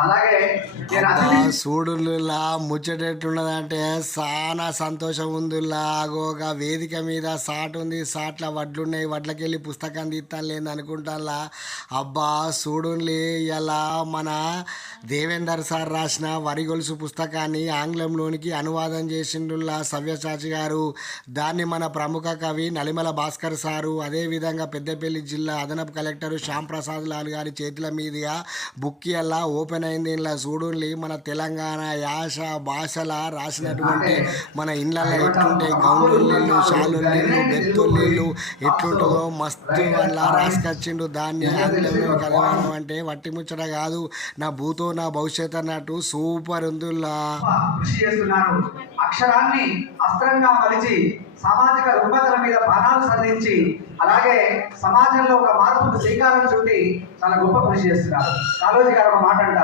అలాగే నేను అబ్బా అతిథి సూడులా ముచ్చటెట్లున్నదంటే చాలా సంతోషం ఉందిలా. అగోగా వేదిక మీద సాట్ ఉంది, సాట్ల వడ్లున్నాయి, వడ్లకెళ్ళి పుస్తకం తీస్తాను లేని అనుకుంటానులా. అబ్బా చూడుండి ఇలా మన దేవేందర్ సార్ రాసిన వరి గొలుసు పుస్తకాన్ని ఆంగ్లంలోనికి అనువాదం చేసిండులా సవ్యసాచి గారు. దాన్ని మన ప్రముఖ కవి నలిమల భాస్కర్ సారు, అదేవిధంగా పెద్దపల్లి జిల్లా అదనపు కలెక్టర్ శ్యామ్ ప్రసాద్ లాల్ గారి చేతుల మీదుగా బుక్ ఇలా ఓపెన్ అయింది. ఇలా చూడండి మన తెలంగాణ యాస భాషల రాసినటువంటి అంటే మన ఇళ్ళల్లో ఏమంటాము ఎట్లుంటాయి మామూలు గౌన్లుళ్ళు వర్షాలు షాలుళ్ళు గ్రానైట్ బెత్తుళ్ళు రాక్స్ ఎట్లుంటుందో మస్తు రైట్ అలా రైట్ రాసుకొచ్చిండు. దాన్ని ఎంత తెలిసి ఆంగ్లంలోకి వాటర్ చదవడం అంటే వట్టి ముచ్చట కాదు. నా భూతో నా భవిష్యత్ అన్నట్టు సూపర్ ఉందిలా. కృషి చేస్తున్నారు. అక్షరాన్ని అస్త్రంగా మలిచి సామాజిక రుగ్మతల మీద బాణాలు సంధించి అలాగే సమాజంలో ఒక మార్పుకు శ్రీకారం చుట్టి చాలా గొప్ప కృషి చేస్తున్నారు. కాళోజీ గారు ఒక మాట అంటారు.